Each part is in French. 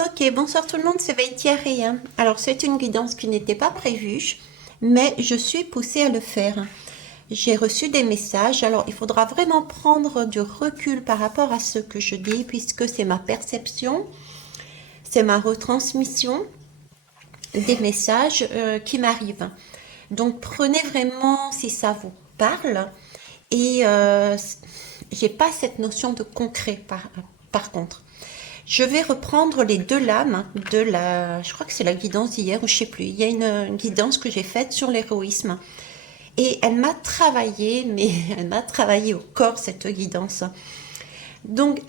Ok, bonsoir tout le monde, c'est Vaitiari, hein. Alors, c'est une guidance qui n'était pas prévue, mais je suis poussée à le faire. J'ai reçu des messages, alors il faudra vraiment prendre du recul par rapport à ce que je dis, puisque c'est ma perception, c'est ma retransmission des messages qui m'arrivent. Donc, prenez vraiment si ça vous parle, et j'ai pas cette notion de concret par contre. Je vais reprendre les deux lames de la, je crois que c'est la guidance d'hier ou je sais plus. Il y a une guidance que j'ai faite sur l'héroïsme et elle m'a travaillé, mais elle m'a travaillé au corps cette guidance. Donc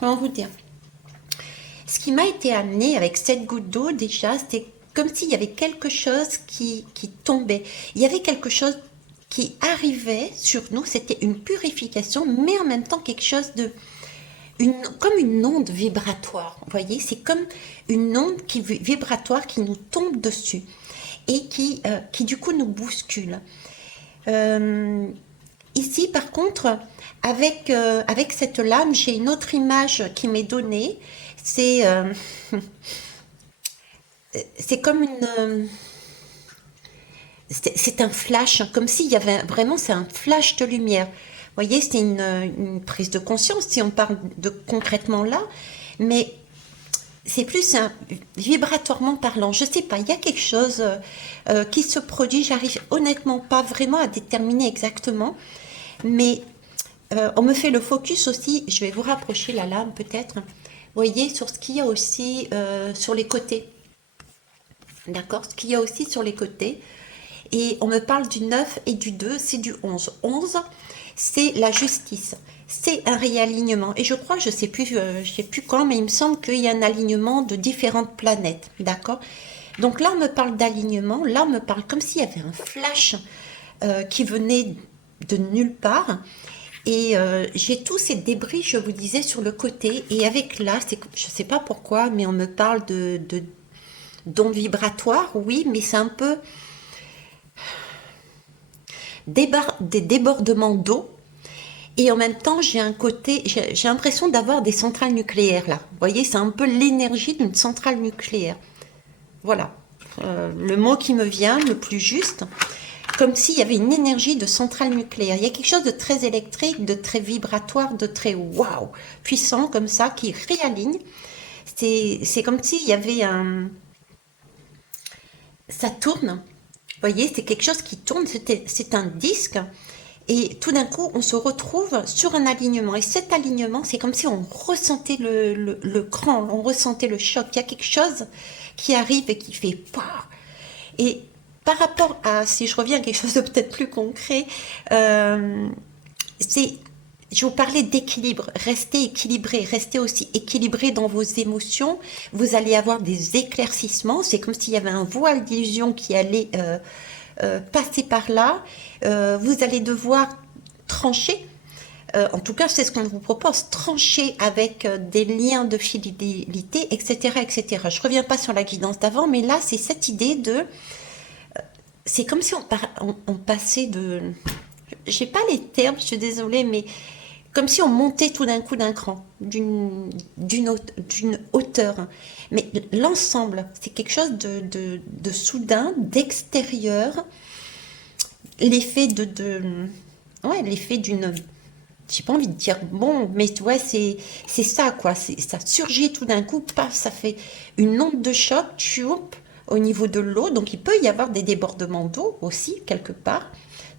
comment vous dire, ce qui m'a été amené avec cette goutte d'eau déjà, c'était comme s'il y avait quelque chose qui tombait. Il y avait quelque chose qui arrivait sur nous. C'était une purification, mais en même temps quelque chose de comme une onde vibratoire. Vous voyez, c'est comme une onde vibratoire qui nous tombe dessus et qui du coup nous bouscule. Euh, Ici, par contre, avec cette lame, j'ai une autre image qui m'est donnée. C'est c'est comme une... c'est un flash, comme s'il y avait vraiment, c'est un flash de lumière. Vous voyez, c'est une prise de conscience si on parle de concrètement là, mais c'est plus vibratoirement parlant. Je sais pas, il y a quelque chose qui se produit. J'arrive honnêtement pas vraiment à déterminer exactement, mais on me fait le focus aussi. Je vais vous rapprocher la lame peut-être. Vous voyez sur ce qu'il y a aussi sur les côtés. D'accord, ce qu'il y a aussi sur les côtés. Et on me parle du 9 et du 2, c'est du 11. 11, c'est la justice. C'est un réalignement. Et je crois, je sais plus quand, mais il me semble qu'il y a un alignement de différentes planètes. D'accord. Donc là, on me parle d'alignement. Là, on me parle comme s'il y avait un flash qui venait de nulle part. Et j'ai tous ces débris, je vous disais, sur le côté. Et avec là, je ne sais pas pourquoi, mais on me parle d'ondes vibratoires, oui, mais c'est un peu des débordements d'eau. Et en même temps, j'ai l'impression d'avoir des centrales nucléaires là. Vous voyez, c'est un peu l'énergie d'une centrale nucléaire. Voilà, le mot qui me vient le plus juste, comme s'il y avait une énergie de centrale nucléaire. Il y a quelque chose de très électrique, de très vibratoire, de très waouh, puissant comme ça, qui réaligne. C'est comme s'il y avait un... Ça tourne. Vous voyez, c'est quelque chose qui tourne, c'est un disque. Et tout d'un coup, on se retrouve sur un alignement. Et cet alignement, c'est comme si on ressentait le cran, on ressentait le choc. Il y a quelque chose qui arrive et qui fait pah. Et par rapport à, si je reviens à quelque chose de peut-être plus concret, c'est, je vous parlais d'équilibre. Restez équilibré, restez aussi équilibré dans vos émotions. Vous allez avoir des éclaircissements. C'est comme s'il y avait un voile d'illusion qui allait passer par là. Vous allez devoir trancher. En tout cas, c'est ce qu'on vous propose, trancher avec des liens de fidélité, etc., etc. Je ne reviens pas sur la guidance d'avant, mais là, c'est cette idée de... C'est comme si on passait de... J'ai pas les termes, je suis désolée, mais comme si on montait tout d'un coup d'un cran, d'une hauteur. Mais l'ensemble, c'est quelque chose de soudain, d'extérieur, l'effet ouais, l'effet d'une, j'ai pas envie de dire bon, mais ouais, c'est ça quoi, ça surgit tout d'un coup, paf, ça fait une onde de choc, tchoup, au niveau de l'eau. Donc il peut y avoir des débordements d'eau aussi quelque part.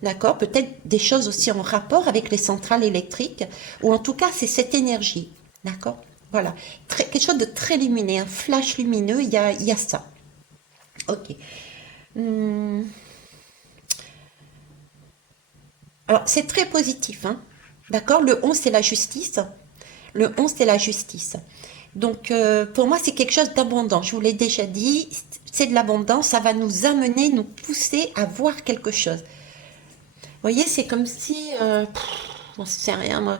D'accord, peut-être des choses aussi en rapport avec les centrales électriques, ou en tout cas c'est cette énergie. D'accord, voilà, quelque chose de très lumineux, un flash lumineux, il y a ça. Ok. Hum, Alors, c'est très positif, hein. D'accord? Le 11, c'est la justice. Le 11, c'est la justice. Donc, pour moi, c'est quelque chose d'abondant. Je vous l'ai déjà dit, c'est de l'abondance. Ça va nous amener, nous pousser à voir quelque chose. Vous voyez, c'est comme si... j'en sais rien, moi.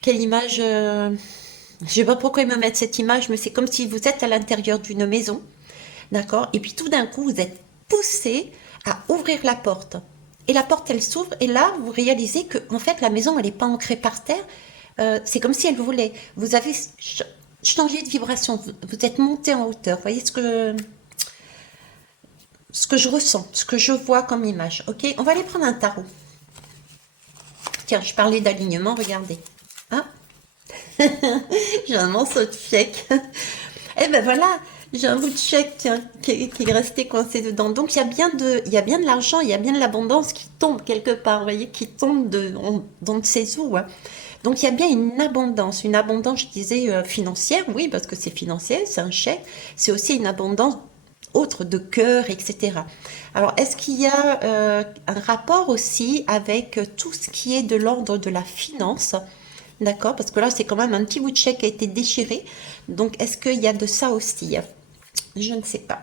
Quelle image... je ne sais pas pourquoi ils me mettent cette image, mais c'est comme si vous êtes à l'intérieur d'une maison. D'accord? Et puis tout d'un coup, vous êtes poussé à ouvrir la porte. Et la porte, elle s'ouvre, et là, vous réalisez que, en fait, la maison, elle n'est pas ancrée par terre. C'est comme si elle voulait. Vous avez changé de vibration, vous êtes monté en hauteur. Vous voyez ce que je ressens, ce que je vois comme image. Ok, on va aller prendre un tarot. Tiens, je parlais d'alignement, regardez. Ah, j'ai un morceau de chèque. Eh ben voilà, j'ai un bout de chèque tiens, qui est resté coincé dedans. Donc il y a bien de l'argent, il y a bien de l'abondance qui tombe quelque part, vous voyez, qui tombe dans de ses eaux. Hein. Donc il y a bien une abondance, je disais, financière, oui, parce que c'est financier, c'est un chèque. C'est aussi une abondance autre de cœur, etc. Alors, est-ce qu'il y a un rapport aussi avec tout ce qui est de l'ordre de la finance? D'accord? Parce que là, c'est quand même un petit bout de chèque qui a été déchiré. Donc, est-ce qu'il y a de ça aussi? Je ne sais pas.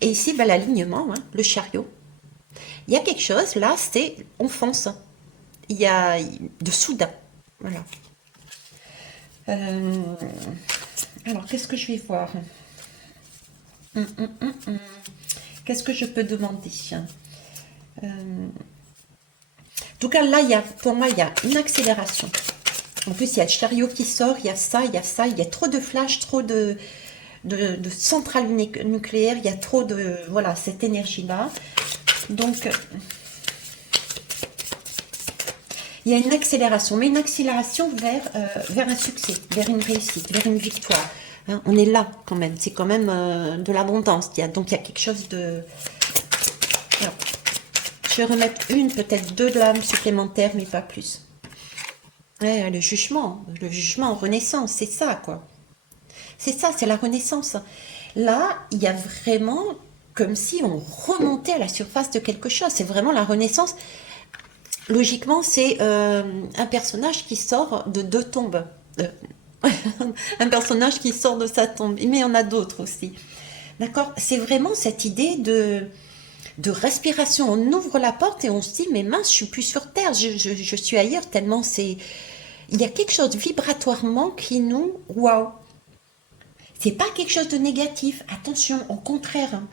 Et ici, ben, l'alignement, hein, le chariot. Il y a quelque chose, là, c'est on fonce. Il y a de soudain. Voilà. Euh, alors, qu'est-ce que je vais voir? Qu'est-ce que je peux demander? En tout cas, là, pour moi, il y a une accélération. En plus, il y a le chariot qui sort, il y a ça, il y a ça, il y a trop de flash, trop de centrales nucléaires, il y a trop de, voilà, cette énergie-là. Donc, il y a une accélération, mais une accélération vers un succès, vers une réussite, vers une victoire. Hein, on est là quand même, c'est quand même de l'abondance. Donc, il y a quelque chose de... Alors, je vais remettre peut-être deux lames supplémentaires, mais pas plus. Ouais, le jugement en renaissance, c'est ça, quoi. C'est ça, c'est la renaissance. Là, il y a vraiment comme si on remontait à la surface de quelque chose. C'est vraiment la renaissance. Logiquement, c'est un personnage qui sort de deux tombes. Euh, un personnage qui sort de sa tombe. Mais il y en a d'autres aussi. D'accord? C'est vraiment cette idée de respiration. On ouvre la porte et on se dit, mais mince, je suis plus sur Terre, je suis ailleurs, tellement c'est... Il y a quelque chose vibratoirement qui nous... Waouh! C'est pas quelque chose de négatif, attention, au contraire. Hein.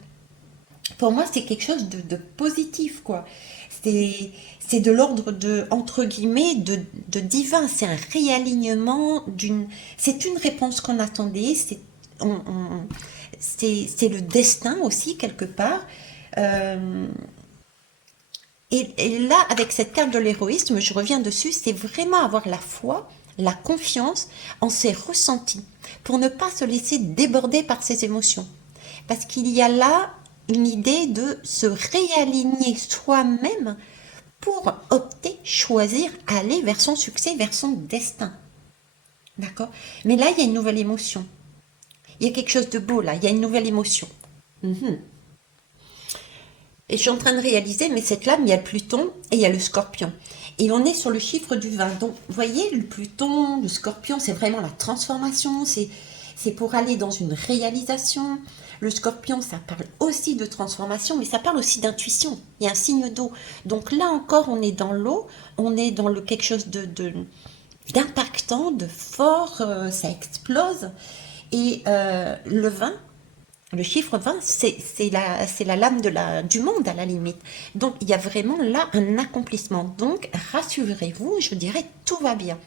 Pour moi, c'est quelque chose de positif, quoi. C'est de l'ordre de, entre guillemets, de divin. C'est un réalignement d'une... C'est une réponse qu'on attendait, c'est le destin aussi, quelque part. Euh, et là, avec cette carte de l'héroïsme, je reviens dessus, c'est vraiment avoir la foi, la confiance en ses ressentis, pour ne pas se laisser déborder par ses émotions. Parce qu'il y a là une idée de se réaligner soi-même pour opter, choisir, aller vers son succès, vers son destin. D'accord? Mais là, il y a une nouvelle émotion. Il y a quelque chose de beau là, il y a une nouvelle émotion. Mhm. Et je suis en train de réaliser, mais cette lame, il y a le Pluton et il y a le Scorpion. Et on est sur le chiffre du 20. Donc, vous voyez, le Pluton, le Scorpion, c'est vraiment la transformation, c'est pour aller dans une réalisation. Le Scorpion, ça parle aussi de transformation, mais ça parle aussi d'intuition. Il y a un signe d'eau. Donc là encore, on est dans l'eau, on est dans quelque chose d'impactant, de fort, ça explose. Et le 20, le chiffre 20, c'est la lame du monde à la limite. Donc il y a vraiment là un accomplissement. Donc rassurez-vous, je dirais tout va bien.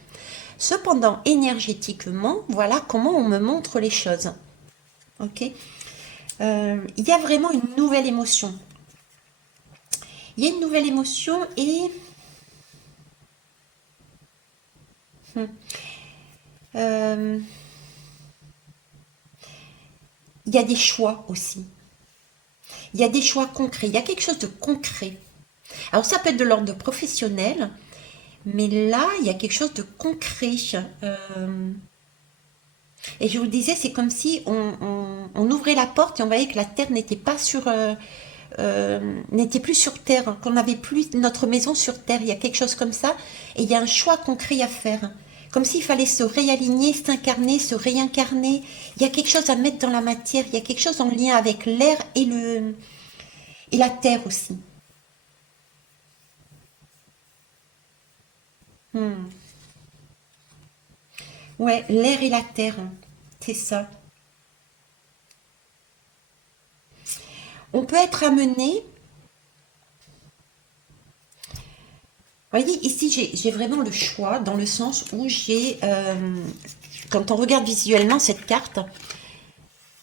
Cependant, énergétiquement, voilà comment on me montre les choses. Ok. Il y a vraiment une nouvelle émotion. Il y a une nouvelle émotion et... il y a des choix aussi. Il y a des choix concrets. Il y a quelque chose de concret. Alors ça peut être de l'ordre professionnel, mais là, il y a quelque chose de concret. Et je vous disais, c'est comme si on ouvrait la porte et on voyait que la terre n'était plus sur terre, qu'on n'avait plus notre maison sur terre. Il y a quelque chose comme ça, et il y a un choix concret à faire. Comme s'il fallait se réaligner, s'incarner, se réincarner. Il y a quelque chose à mettre dans la matière. Il y a quelque chose en lien avec l'air et la terre aussi. Hmm. Ouais, l'air et la terre, hein. C'est ça. On peut être amené. Vous voyez, ici, j'ai vraiment le choix dans le sens où quand on regarde visuellement cette carte,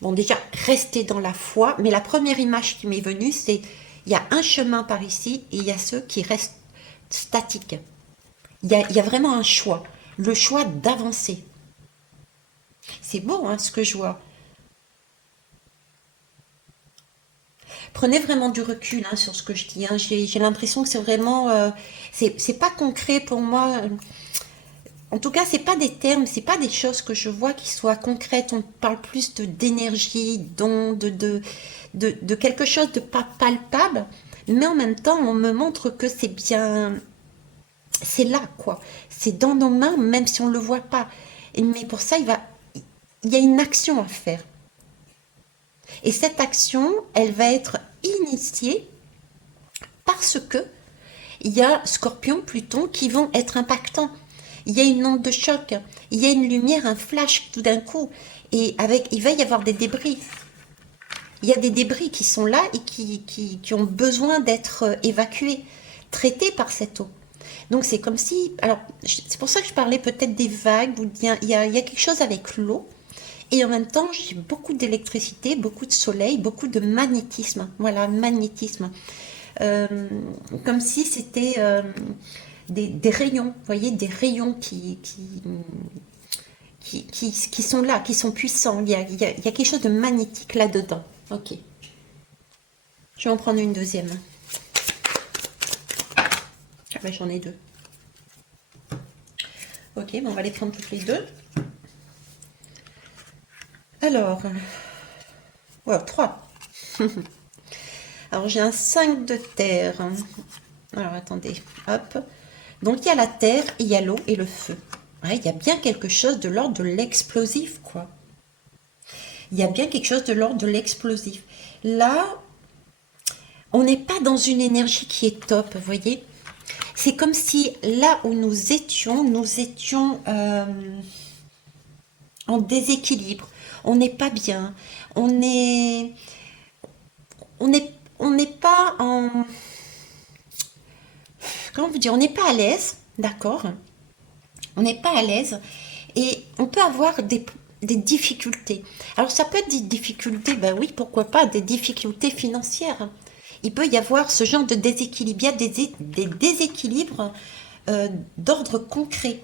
bon, déjà, restez dans la foi, mais la première image qui m'est venue, c'est il y a un chemin par ici et il y a ceux qui restent statiques. Il y a vraiment un choix, le choix d'avancer. C'est beau, hein, ce que je vois. Prenez vraiment du recul hein, sur ce que je dis. Hein. J'ai l'impression que c'est vraiment, c'est pas concret pour moi. En tout cas, c'est pas des termes, c'est pas des choses que je vois qui soient concrètes. On parle plus de d'énergie, d'onde, de quelque chose de pas palpable, mais en même temps, on me montre que c'est bien, c'est là, quoi. C'est dans nos mains, même si on le voit pas. Mais pour ça, il y a une action à faire. Et cette action, elle va être initiée parce que il y a Scorpion, Pluton qui vont être impactants. Il y a une onde de choc, il y a une lumière, un flash tout d'un coup. Et avec, il va y avoir des débris. Il y a des débris qui sont là et qui ont besoin d'être évacués, traités par cette eau. Donc c'est comme si, alors c'est pour ça que je parlais peut-être des vagues, où il y a quelque chose avec l'eau, et en même temps j'ai beaucoup d'électricité, beaucoup de soleil, beaucoup de magnétisme, voilà, magnétisme. Euh, Comme si c'était des rayons, vous voyez, des rayons qui sont là, qui sont puissants, il y a quelque chose de magnétique là-dedans. Ok, je vais en prendre une deuxième. Ah ben, j'en ai deux. Ok, bon, on va les prendre toutes les deux. Alors, wow, trois. Alors, j'ai un 5 de terre. Alors, attendez, hop. Donc, il y a la terre, il y a l'eau et le feu. Ouais, il y a bien quelque chose de l'ordre de l'explosif, quoi. Il y a bien quelque chose de l'ordre de l'explosif. Là, on n'est pas dans une énergie qui est top, vous voyez. C'est comme si là où nous étions en déséquilibre. On n'est pas bien. On est, on n'est pas en, comment vous dire, on n'est pas à l'aise, d'accord. On n'est pas à l'aise et on peut avoir des difficultés. Alors ça peut être des difficultés, ben oui, pourquoi pas, des difficultés financières. Il peut y avoir ce genre de déséquilibre, il y a des déséquilibres d'ordre concret.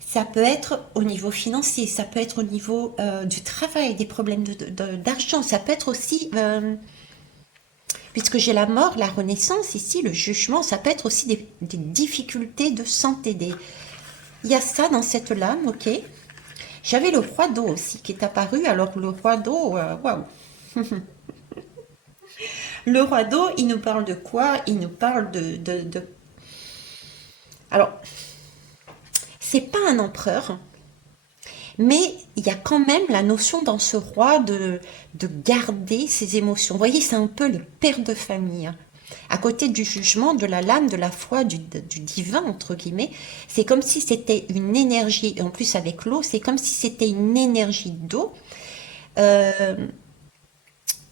Ça peut être au niveau financier, ça peut être au niveau du travail, des problèmes d'argent, ça peut être aussi, puisque j'ai la mort, la renaissance ici, le jugement, ça peut être aussi des difficultés de santé. Il y a ça dans cette lame, ok. J'avais le roi d'eau aussi qui est apparu, alors le roi d'eau, waouh. Le roi d'eau, il nous parle de quoi? Il nous parle Alors, c'est pas un empereur, mais il y a quand même la notion dans ce roi de garder ses émotions. Vous voyez, c'est un peu le père de famille. Hein. À côté du jugement, de la lame, de la foi, du divin, entre guillemets, c'est comme si c'était une énergie, et en plus avec l'eau, c'est comme si c'était une énergie d'eau euh,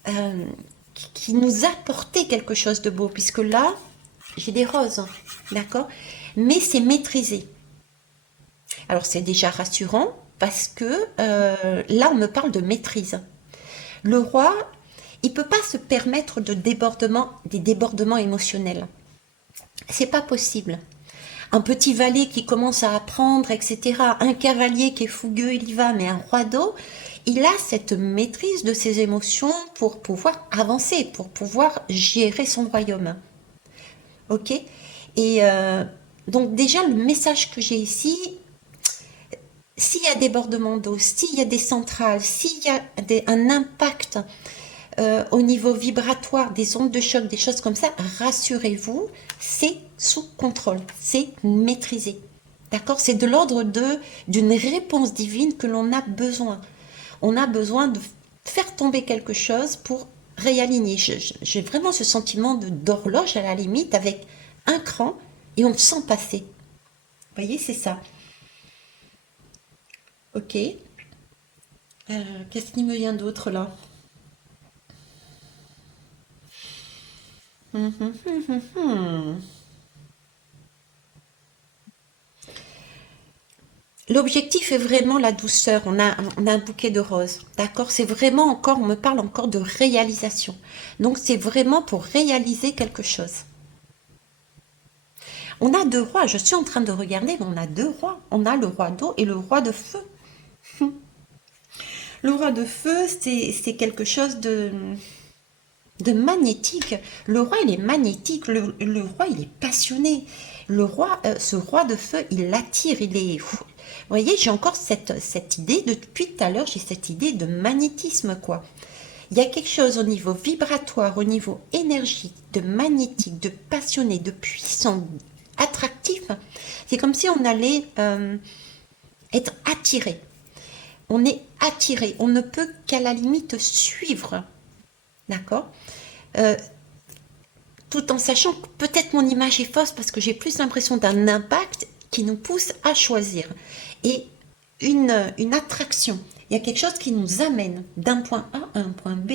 euh, qui nous apportait quelque chose de beau, puisque là, j'ai des roses, hein, d'accord? Mais c'est maîtrisé. Alors c'est déjà rassurant parce que là on me parle de maîtrise. Le roi, il peut pas se permettre des débordements émotionnels. C'est pas possible. Un petit valet qui commence à apprendre, etc. Un cavalier qui est fougueux, il y va, mais un roi d'eau, il a cette maîtrise de ses émotions pour pouvoir avancer, pour pouvoir gérer son royaume. Ok. Et donc déjà le message que j'ai ici, s'il y a débordement d'eau, s'il y a des centrales, s'il y a un impact au niveau vibratoire, des ondes de choc, des choses comme ça, rassurez-vous, c'est sous contrôle, c'est maîtrisé. D'accord? C'est de l'ordre d'une réponse divine que l'on a besoin. On a besoin de faire tomber quelque chose pour réaligner. J'ai vraiment ce sentiment d'horloge à la limite avec un cran et on le sent passer. Vous voyez, c'est ça. Ok. Qu'est-ce qui me vient d'autre là? Hum, hum, hum, hum, hum. L'objectif est vraiment la douceur. On a un bouquet de roses. D'accord? C'est vraiment encore, on me parle encore de réalisation. Donc, c'est vraiment pour réaliser quelque chose. On a deux rois. Je suis en train de regarder, mais on a deux rois. On a le roi d'eau et le roi de feu. Le roi de feu, c'est quelque chose de magnétique. Le roi, il est magnétique. Le roi, il est passionné. Le roi, ce roi de feu, il l'attire. Il est. Vous voyez, j'ai encore cette idée, depuis tout à l'heure, j'ai cette idée de magnétisme, quoi. Il y a quelque chose au niveau vibratoire, au niveau énergique, de magnétique, de passionné, de puissant, attractif. C'est comme si on allait être attiré. On est attiré. On ne peut qu'à la limite suivre. D'accord? Euh, Tout en sachant que peut-être mon image est fausse parce que j'ai plus l'impression d'un impact qui nous pousse à choisir. Et une attraction. Il y a quelque chose qui nous amène d'un point A à un point B.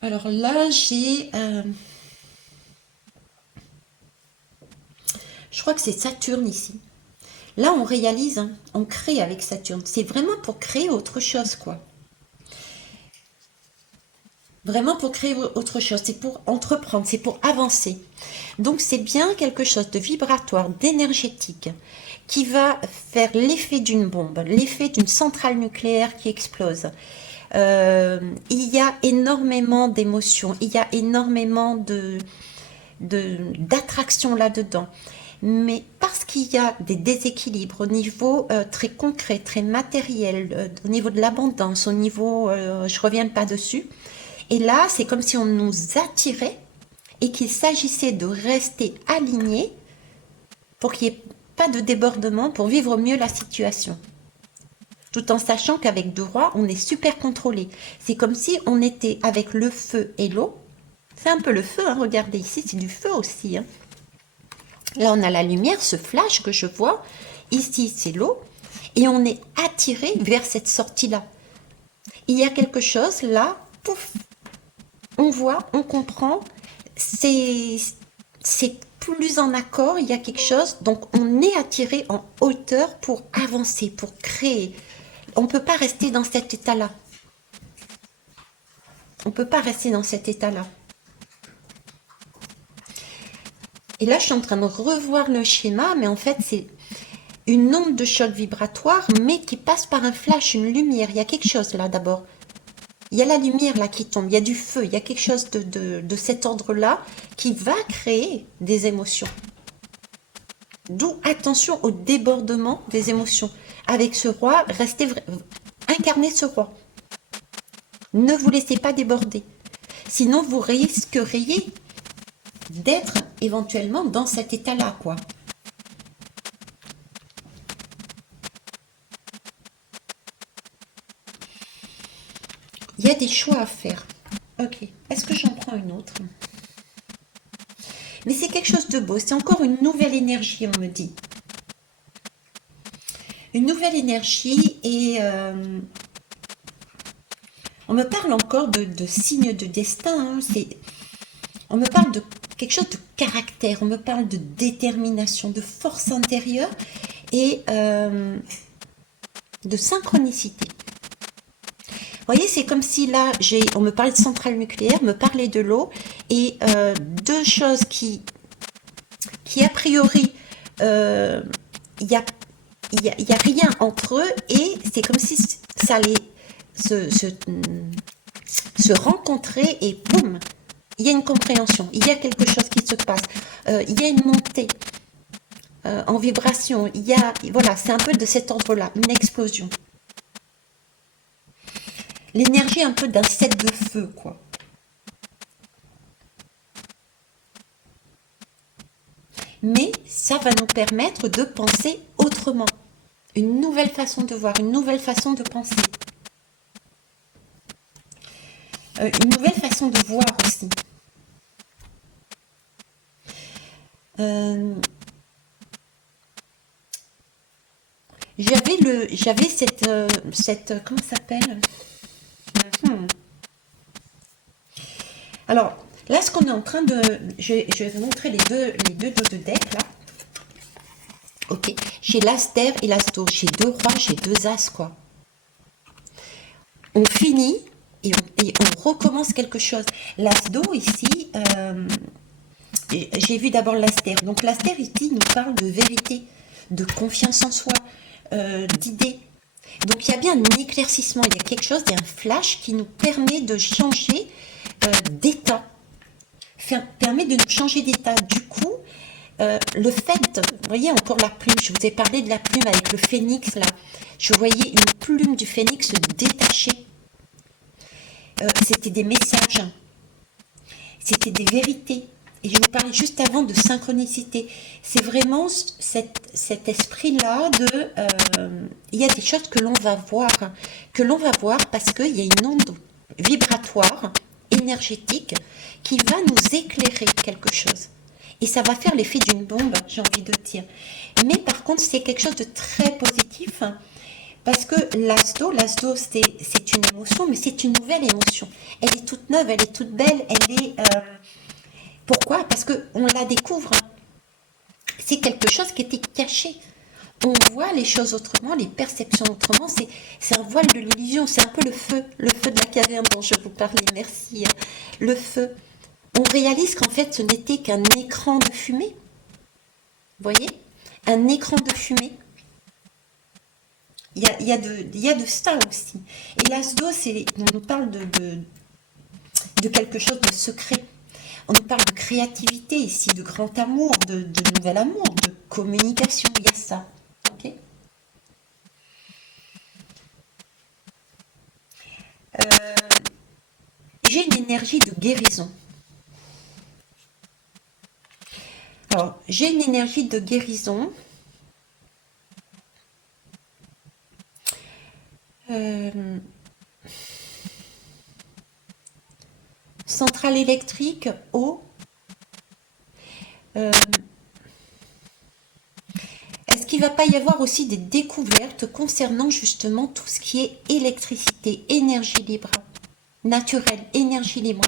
Alors là, je crois que c'est Saturne ici. Là, on réalise, hein, on crée avec Saturne. C'est vraiment pour créer autre chose, quoi. Vraiment pour créer autre chose. C'est pour entreprendre, c'est pour avancer. Donc, c'est bien quelque chose de vibratoire, d'énergétique, qui va faire l'effet d'une bombe, l'effet d'une centrale nucléaire qui explose. Il y a énormément d'émotions, il y a énormément d'attraction là-dedans. Mais parce qu'il y a des déséquilibres au niveau très concret, très matériel, au niveau de l'abondance, au niveau, je reviens pas dessus. Et là, c'est comme si on nous attirait et qu'il s'agissait de rester aligné pour qu'il n'y ait pas de débordement, pour vivre mieux la situation. Tout en sachant qu'avec deux rois, on est super contrôlé. C'est comme si on était avec le feu et l'eau. C'est un peu le feu, hein, regardez ici, c'est du feu aussi. Hein. Là, on a la lumière, ce flash que je vois. Ici, c'est l'eau. Et on est attiré vers cette sortie-là. Il y a quelque chose là, pouf, on voit, on comprend, c'est plus en accord, il y a quelque chose, donc on est attiré en hauteur pour avancer, pour créer. On ne peut pas rester dans cet état-là. On ne peut pas rester dans cet état-là. Et là, je suis en train de revoir le schéma, mais en fait, c'est une onde de choc vibratoire, mais qui passe par un flash, une lumière. Il y a quelque chose là d'abord. Il y a la lumière là qui tombe, il y a du feu, il y a quelque chose de cet ordre-là qui va créer des émotions. D'où attention au débordement des émotions. Avec ce roi, incarnez ce roi. Ne vous laissez pas déborder. Sinon, vous risqueriez d'être éventuellement dans cet état-là, quoi. Il y a des choix à faire. Ok. Est-ce que j'en prends une autre? Mais c'est quelque chose de beau. C'est encore une nouvelle énergie, on me dit. Une nouvelle énergie et on me parle encore de signes de destin. Hein. On me parle de quelque chose de caractère. On me parle de détermination, de force intérieure et de synchronicité. Vous voyez, c'est comme si là, on me parlait de centrale nucléaire, me parlait de l'eau, et deux choses qui a priori, il n'y a, y a rien entre eux, et c'est comme si ça allait se rencontrer, et boum, il y a une compréhension, il y a quelque chose qui se passe, il y a une montée en vibration, voilà, c'est un peu de cet ordre-là, une explosion. L'énergie un peu d'un set de feu, quoi. Mais ça va nous permettre de penser autrement. Une nouvelle façon de voir, une nouvelle façon de penser. Une nouvelle façon de voir aussi. J'avais cette comment ça s'appelle? Alors, Là, ce qu'on est en train de... Je vais vous montrer les deux dos de deck, là. Ok. J'ai l'as d'air et l'as d'eau. J'ai deux rois, j'ai deux as, quoi. On finit et on recommence quelque chose. L'as d'eau, ici, j'ai vu d'abord l'as d'air. Donc, l'as d'air, ici, nous parle de vérité, de confiance en soi, d'idées. Donc, il y a bien un éclaircissement. Il y a quelque chose, il y a un flash qui nous permet de changer d'état. Permet de nous changer d'état. Du coup, le fait, vous voyez encore la plume, je vous ai parlé de la plume avec le phénix là, je voyais une plume du phénix se détacher. C'était des messages, c'était des vérités. Et je vous parlais juste avant de synchronicité. C'est vraiment cet esprit-là de... il y a des choses que l'on va voir parce qu'il y a une onde vibratoire, énergétique, qui va nous éclairer quelque chose. Et ça va faire l'effet d'une bombe, j'ai envie de dire. Mais par contre, c'est quelque chose de très positif, parce que l'asdo, c'est une émotion, mais c'est une nouvelle émotion. Elle est toute neuve, elle est toute belle, elle est... pourquoi? Parce qu'on la découvre. C'est quelque chose qui était caché. On voit les choses autrement, les perceptions autrement. C'est un voile de l'illusion, c'est un peu le feu de la caverne dont je vous parlais. Merci. Le feu. On réalise qu'en fait, ce n'était qu'un écran de fumée. Vous voyez? Un écran de fumée. Il y a de ça aussi. Et l'asdo, on nous parle de quelque chose de secret. On nous parle de créativité ici, de grand amour, de nouvel amour, de communication. Il y a ça. Ok. J'ai une énergie de guérison. Alors, j'ai une énergie de guérison. Centrale électrique, eau. Est-ce qu'il ne va pas y avoir aussi des découvertes concernant justement tout ce qui est électricité, énergie libre, naturelle, énergie libre?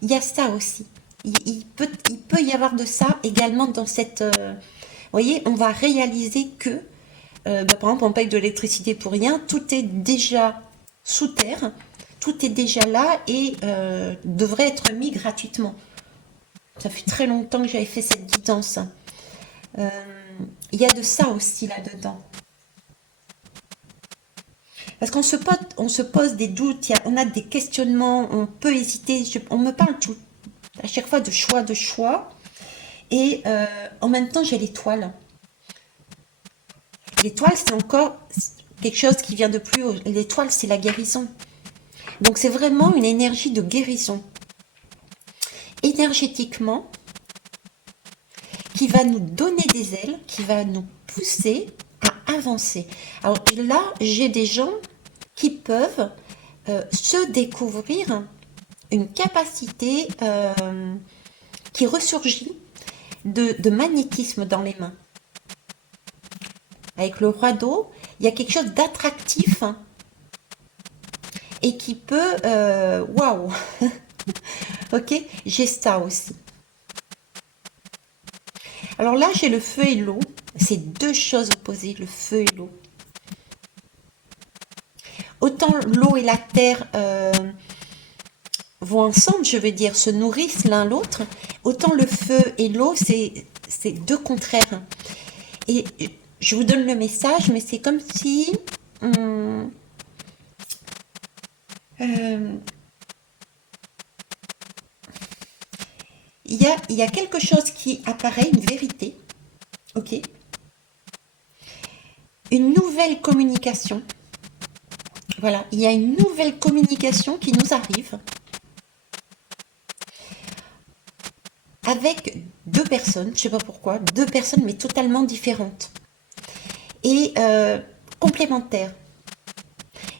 Il y a ça aussi. Il peut y avoir de ça également dans cette... vous voyez, on va réaliser que, par exemple, on paye de l'électricité pour rien, tout est déjà sous terre, tout est déjà là et devrait être mis gratuitement. Ça fait très longtemps que j'avais fait cette guidance. Il y a de ça aussi là-dedans. Parce qu'on se pose des doutes, on a des questionnements, on peut hésiter. On me parle à chaque fois de choix. Et en même temps, j'ai l'étoile. L'étoile, c'est encore quelque chose qui vient de plus haut. L'étoile, c'est la guérison. Donc, c'est vraiment une énergie de guérison. Énergétiquement, qui va nous donner des ailes, qui va nous pousser à avancer. Alors là, j'ai des gens qui peuvent se découvrir une capacité qui ressurgit de magnétisme dans les mains. Avec le roi d'eau, il y a quelque chose d'attractif et qui peut... waouh. Ok, j'ai ça aussi. Alors là, j'ai le feu et l'eau. C'est deux choses opposées, le feu et l'eau. Autant l'eau et la terre vont ensemble, je veux dire, se nourrissent l'un l'autre, autant le feu et l'eau, c'est deux contraires. Et je vous donne le message, mais c'est comme si... il y a quelque chose qui apparaît, une vérité, ok, une nouvelle communication, voilà, il y a une nouvelle communication qui nous arrive avec deux personnes, je ne sais pas pourquoi, deux personnes mais totalement différentes et complémentaires.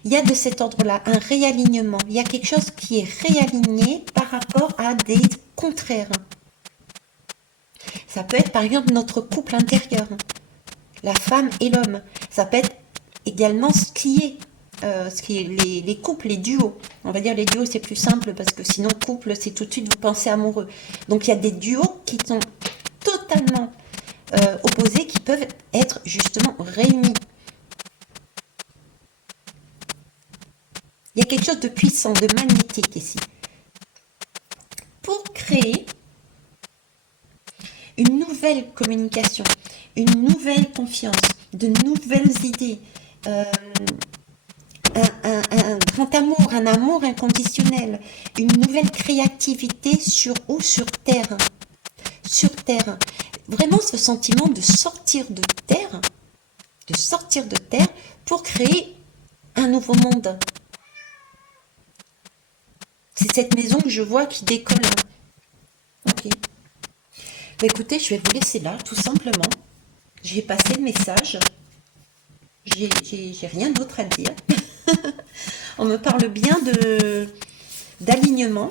Il y a de cet ordre-là un réalignement, il y a quelque chose qui est réaligné par rapport à des contraires. Ça peut être par exemple notre couple intérieur, la femme et l'homme. Ça peut être également ce qui est ce qui est les couples, les duos. On va dire les duos, c'est plus simple parce que sinon, couple, c'est tout de suite, vous pensez amoureux. Donc, il y a des duos qui sont totalement opposés, qui peuvent être justement réunis. Il y a quelque chose de puissant, de magnétique ici. Pour créer une nouvelle communication, une nouvelle confiance, de nouvelles idées, un grand amour, un amour inconditionnel, une nouvelle créativité sur eau, sur terre. Sur terre. Vraiment ce sentiment de sortir de terre pour créer un nouveau monde. C'est cette maison que je vois qui décolle. Ok. Bah, écoutez, je vais vous laisser là, tout simplement. J'ai passé le message. J'ai rien d'autre à dire. On me parle bien d'alignement.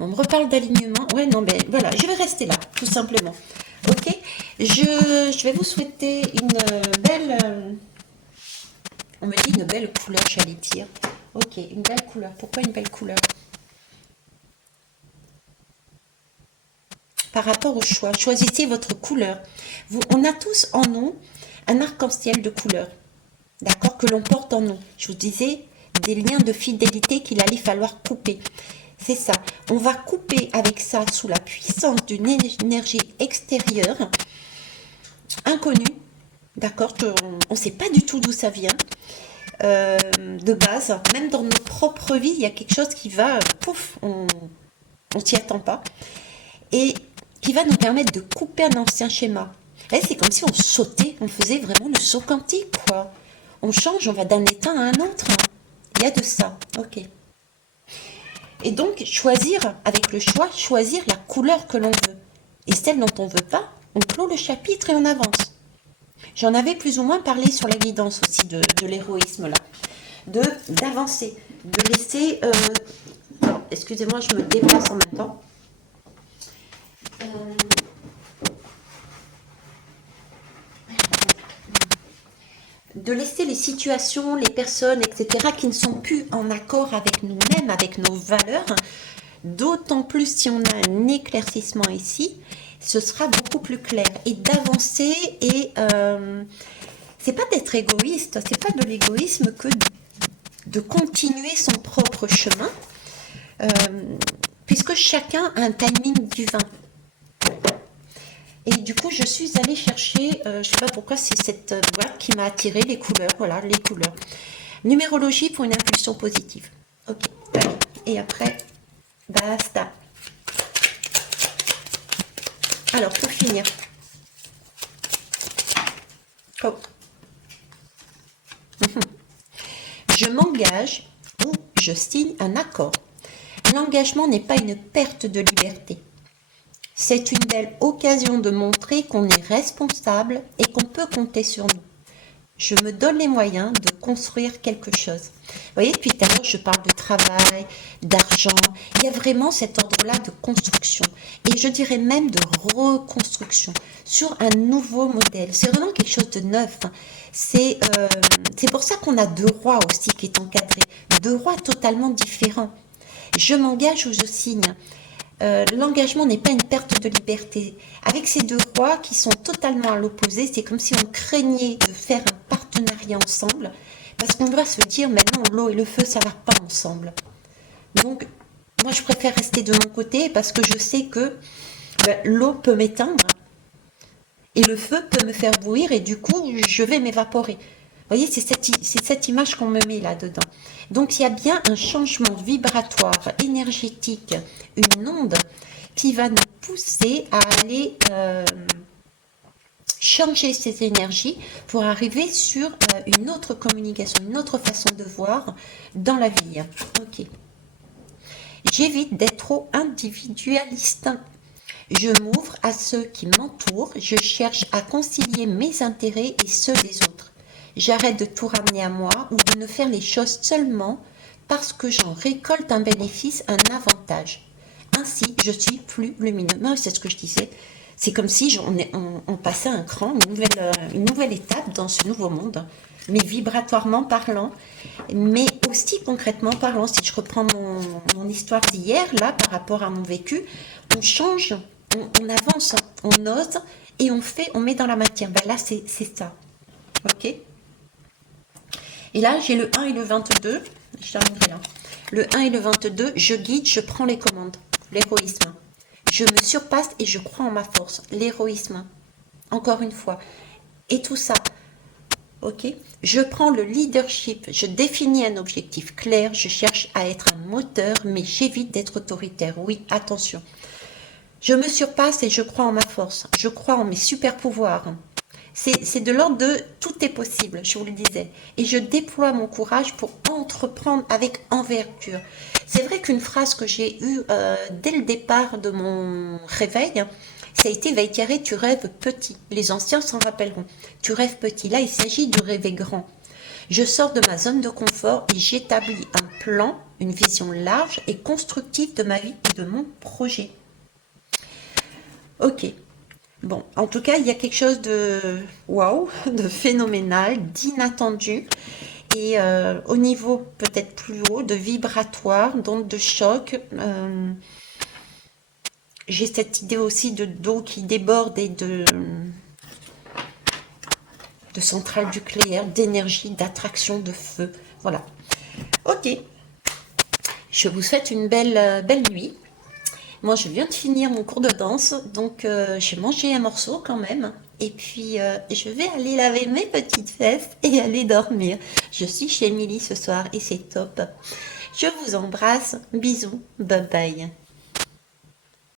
On me reparle d'alignement. Ouais, non, ben voilà, je vais rester là, tout simplement. Ok. Je vais vous souhaiter une belle... on me dit une belle couleur, j'allais dire. Ok, une belle couleur. Pourquoi une belle couleur? Par rapport au choix, choisissez votre couleur. On a tous en nous un arc-en-ciel de couleurs, d'accord, que l'on porte en nous. Je vous disais, des liens de fidélité qu'il allait falloir couper. C'est ça. On va couper avec ça sous la puissance d'une énergie extérieure, inconnue, d'accord, on ne sait pas du tout d'où ça vient. De base, même dans nos propres vies, il y a quelque chose qui va, pouf, on s'y attend pas, et qui va nous permettre de couper un ancien schéma. Là, c'est comme si on sautait, on faisait vraiment le saut quantique, quoi. On change, on va d'un état à un autre. Il y a de ça, ok. Et donc, choisir, avec le choix, choisir la couleur que l'on veut. Et celle dont on ne veut pas, on clôt le chapitre et on avance. J'en avais plus ou moins parlé sur la guidance aussi de l'héroïsme là. D'avancer, de laisser... alors, excusez-moi, je me déplace en même temps. De laisser les situations, les personnes, etc., qui ne sont plus en accord avec nous-mêmes, avec nos valeurs, d'autant plus si on a un éclaircissement ici, ce sera beaucoup plus clair. Et d'avancer, et c'est pas d'être égoïste, c'est pas de l'égoïsme que de continuer son propre chemin, puisque chacun a un timing divin. Et du coup, je suis allée chercher, je ne sais pas pourquoi, c'est cette boîte qui m'a attiré les couleurs. Voilà, les couleurs. Numérologie pour une impulsion positive. Ok, allez. Et après, basta. Alors, pour finir. Oh. Je m'engage ou je signe un accord. L'engagement n'est pas une perte de liberté. C'est une belle occasion de montrer qu'on est responsable et qu'on peut compter sur nous. Je me donne les moyens de construire quelque chose. Vous voyez, depuis tout à l'heure, je parle de travail, d'argent. Il y a vraiment cet ordre-là de construction. Et je dirais même de reconstruction sur un nouveau modèle. C'est vraiment quelque chose de neuf. C'est pour ça qu'on a deux rois aussi qui est encadré. Deux rois totalement différents. Je m'engage ou je signe. L'engagement n'est pas une perte de liberté. Avec ces deux rois qui sont totalement à l'opposé, c'est comme si on craignait de faire un partenariat ensemble, parce qu'on doit se dire maintenant l'eau et le feu, ça ne va pas ensemble. Donc, moi je préfère rester de mon côté parce que je sais que l'eau peut m'éteindre et le feu peut me faire bouillir et du coup je vais m'évaporer. Vous voyez, c'est cette image qu'on me met là-dedans. Donc, il y a bien un changement vibratoire, énergétique, une onde qui va nous pousser à aller changer ces énergies pour arriver sur une autre communication, une autre façon de voir dans la vie. Ok. J'évite d'être trop individualiste. Je m'ouvre à ceux qui m'entourent. Je cherche à concilier mes intérêts et ceux des autres. J'arrête de tout ramener à moi ou de ne faire les choses seulement parce que j'en récolte un bénéfice, un avantage. Ainsi, je suis plus lumineux. C'est ce que je disais. C'est comme si on passait un cran, une nouvelle étape dans ce nouveau monde, mais vibratoirement parlant, mais aussi concrètement parlant. Si je reprends mon histoire d'hier, là, par rapport à mon vécu, on change, on avance, on ose et on met dans la matière. Ben là, c'est ça. Ok. Et là, j'ai le 1 et le 22. Je terminerai là. Le 1 et le 22, je guide, je prends les commandes. L'héroïsme. Je me surpasse et je crois en ma force. L'héroïsme. Encore une fois. Et tout ça. Ok. Je prends le leadership. Je définis un objectif clair. Je cherche à être un moteur, mais j'évite d'être autoritaire. Oui, attention. Je me surpasse et je crois en ma force. Je crois en mes super pouvoirs. C'est de l'ordre de tout est possible, je vous le disais. Et je déploie mon courage pour entreprendre avec envergure. C'est vrai qu'une phrase que j'ai eue dès le départ de mon réveil, ça a été Vaïtiaré, tu rêves petit. Les anciens s'en rappelleront. Tu rêves petit. Là, il s'agit de rêver grand. Je sors de ma zone de confort et j'établis un plan, une vision large et constructive de ma vie et de mon projet. Ok. Bon, en tout cas, il y a quelque chose de waouh, de phénoménal, d'inattendu, et au niveau peut-être plus haut, de vibratoire, donc de choc. J'ai cette idée aussi de d'eau qui déborde et de centrale nucléaire, d'énergie, d'attraction, de feu. Voilà. Ok. Je vous souhaite une belle nuit. Moi, je viens de finir mon cours de danse, donc j'ai mangé un morceau quand même. Et puis, je vais aller laver mes petites fesses et aller dormir. Je suis chez Émilie ce soir et c'est top. Je vous embrasse. Bisous. Bye bye.